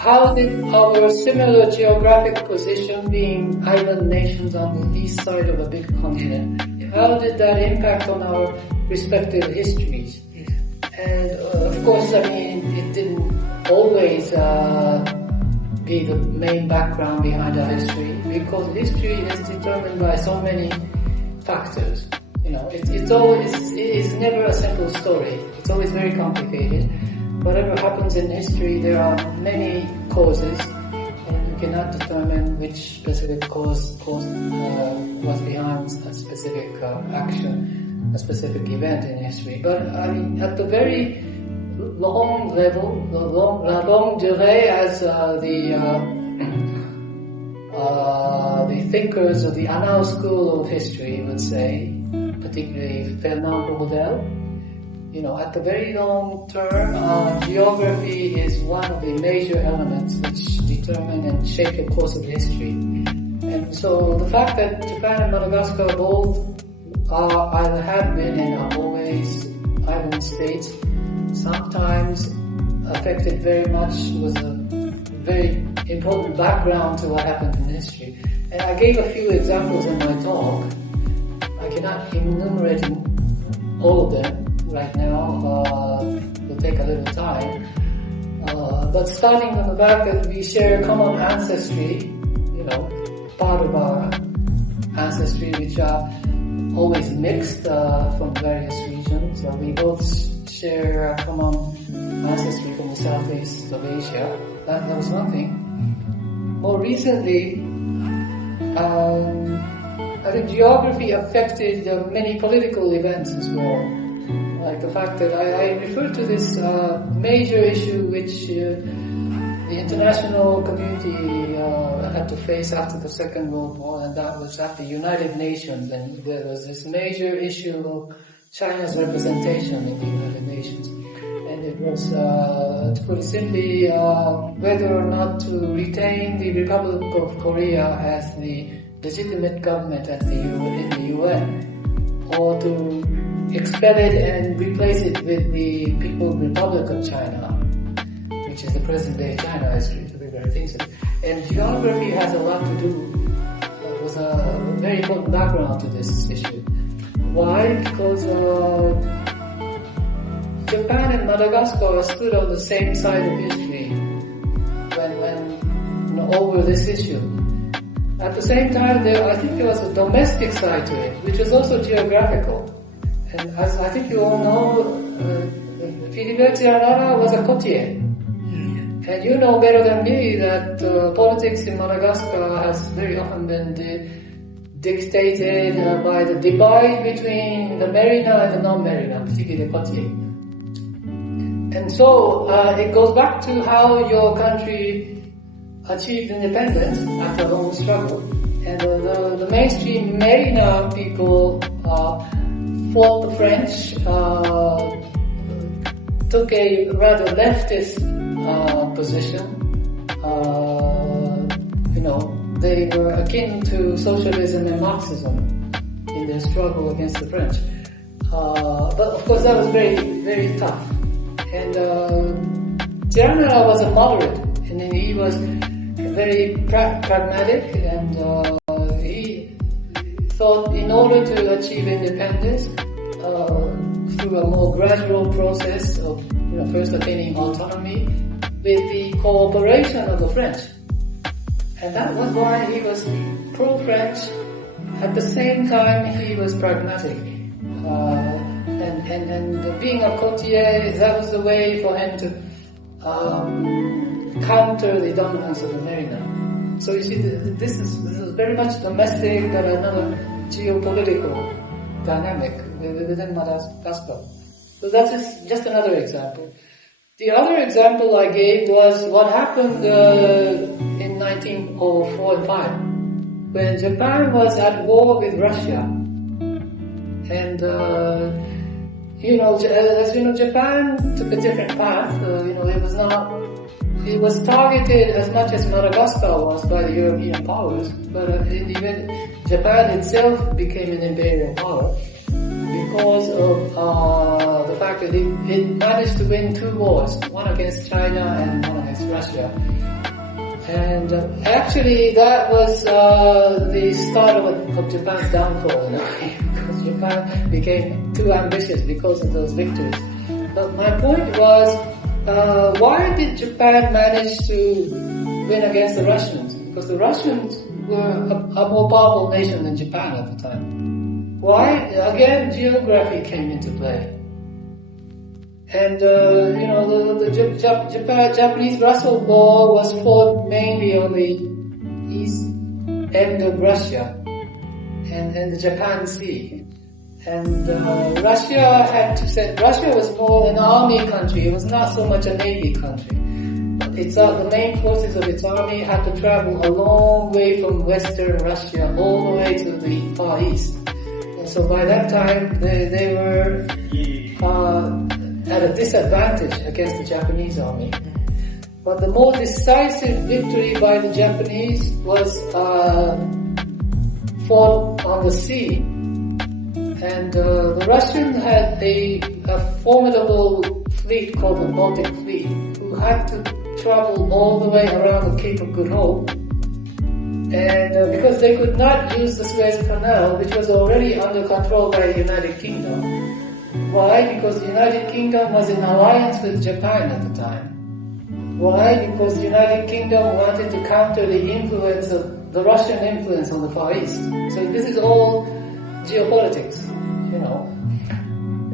how did our similar geographic position, being island nations on the east side of a big continent, how did that impact on our respective histories? And of course, I mean, it didn't always be the main background behind our history, because history is determined by so many factors. You know, it is never a simple story. It's always very complicated. Whatever happens in history, there are many causes, and you cannot determine which specific cause was behind a specific action, a specific event in history. But at the very long level, la longue durée, as the thinkers of the Annales school of history would say, particularly Fernand Braudel, you know, at the very long term, geography is one of the major elements which determine and shape the course of history. And so the fact that Japan and Madagascar both either have been and are always island states, sometimes affected very much, was a very important background to what happened in history. And I gave a few examples in my talk. I cannot enumerate all of them right now, will take a little time. But starting from the fact that we share a common ancestry, you know, part of our ancestry which are always mixed from various regions. We both share a common ancestry from the southeast of Asia. That was one thing. More recently, I think geography affected many political events as well. Like the fact that I refer to this major issue which the international community had to face after the Second World War, and that was at the United Nations. And there was this major issue of China's representation in the United Nations. And it was, to put it simply, whether or not to retain the Republic of Korea as the legitimate government in the UN, or to expel it and replace it with the People's Republic of China, which is the present-day China, as everybody thinks it. And geography has a lot to do, was a very important background to this issue. Why? Because Japan and Madagascar stood on the same side of history when over this issue. At the same time, I think there was a domestic side to it, which was also geographical. And as I think you all know, Philibert Tiarara was a courtier. And you know better than me that politics in Madagascar has very often been dictated by the divide between the mariner and the non-mariner, particularly the courtier. And so it goes back to how your country achieved independence after a long struggle. And the mainstream mariner people fought the French, took a rather leftist position. You know, they were akin to socialism and Marxism in their struggle against the French. But of course that was very, very tough. And Tiranara was a moderate, and he was very pragmatic, and he thought in order to achieve independence through a more gradual process of first attaining autonomy with the cooperation of the French. And that was why he was pro-French. At the same time, he was pragmatic. And being a courtier, that was the way for him to counter the dominance of the mariner. So you see, this is very much domestic, but another geopolitical dynamic within Madagascar. So that's just another example. The other example I gave was what happened in 1904 and 5, when Japan was at war with Russia. And as you know, Japan took a different path. It was targeted as much as Madagascar was by the European powers, but in the end, Japan itself became an imperial power because of the fact fact that it managed to win 2 wars, one against China and one against Russia. And actually that was the start of Japan's downfall in a way, because Japan became too ambitious because of those victories. But my point was, why did Japan manage to win against the Russians? Because the Russians were a more powerful nation than Japan at the time. Why? Again, geography came into play. And, the Japanese-Russell War was fought mainly on the east end of Russia and the Japan Sea. And Russia was more an army country. It was not so much a navy country. The main forces of its army had to travel a long way from western Russia all the way to the Far East. And so by that time, they were at a disadvantage against the Japanese army. But the more decisive victory by the Japanese was fought on the sea. And the Russians had a formidable fleet called the Baltic Fleet, who had to travel all the way around the Cape of Good Hope. And because they could not use the Suez Canal, which was already under control by the United Kingdom. Why? Because the United Kingdom was in alliance with Japan at the time. Why? Because the United Kingdom wanted to counter the Russian influence on the Far East. So this is all geopolitics,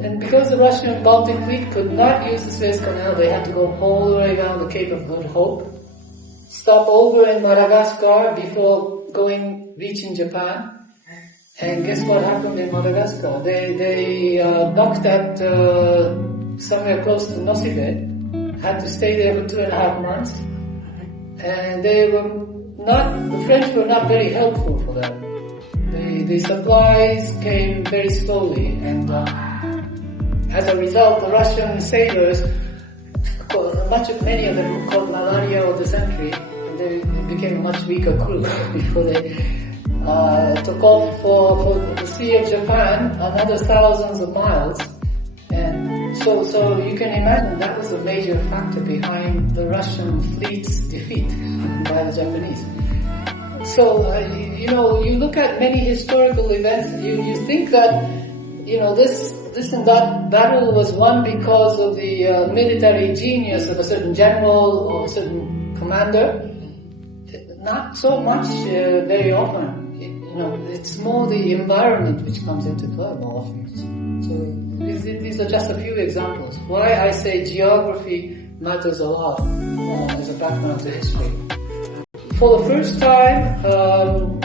And because the Russian Baltic Fleet could not use the Suez Canal, they had to go all the way around the Cape of Good Hope, stop over in Madagascar before reaching Japan. And guess what happened in Madagascar? They docked at somewhere close to Nosibe, had to stay there for 2.5 months, and the French were not very helpful for them. The supplies came very slowly, and as a result, the Russian sailors, many of them caught malaria or dysentery, and they became a much weaker crew before they took off for the Sea of Japan, another thousands of miles. And so you can imagine that was a major factor behind the Russian fleet's defeat by the Japanese. So, you look at many historical events, you think that, this and that battle was won because of the military genius of a certain general or a certain commander. Not so much very often. It's more the environment which comes into play more often. So these are just a few examples. Why I say geography matters a lot as a background to history. For the first time,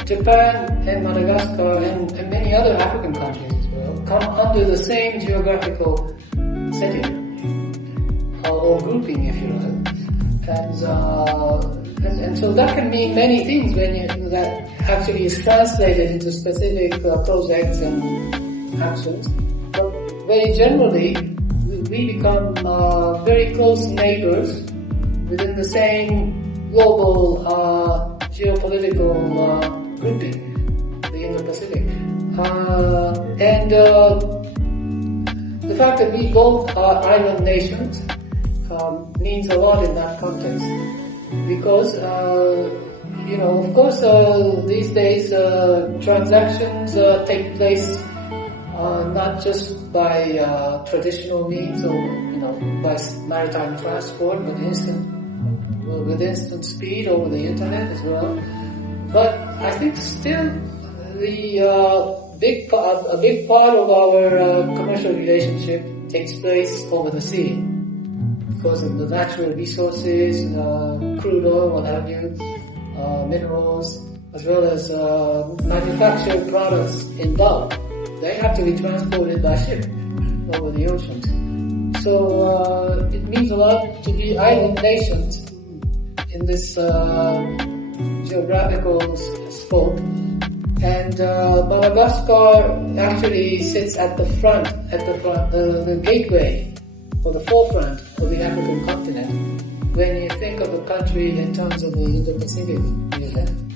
Japan and Madagascar and many other African countries as well come under the same geographical setting or grouping, if you like. And so that can mean many things when that actually is translated into specific projects and actions. But very generally, we become very close neighbors within the same global geopolitical grouping, the Indo-Pacific. And the fact that we both are island nations means a lot in that context. Because, of course, these days transactions take place not just by traditional means or, by maritime transport, but with instant speed over the internet as well. But I think still a big part of our commercial relationship takes place over the sea. Because of the natural resources, crude oil, what have you, minerals, as well as manufactured products in bulk. They have to be transported by ship over the oceans. So it means a lot to be island nations in this geographical scope. And Madagascar actually sits at the front, the gateway, or the forefront of the African continent when you think of the country in terms of the Indo-Pacific region.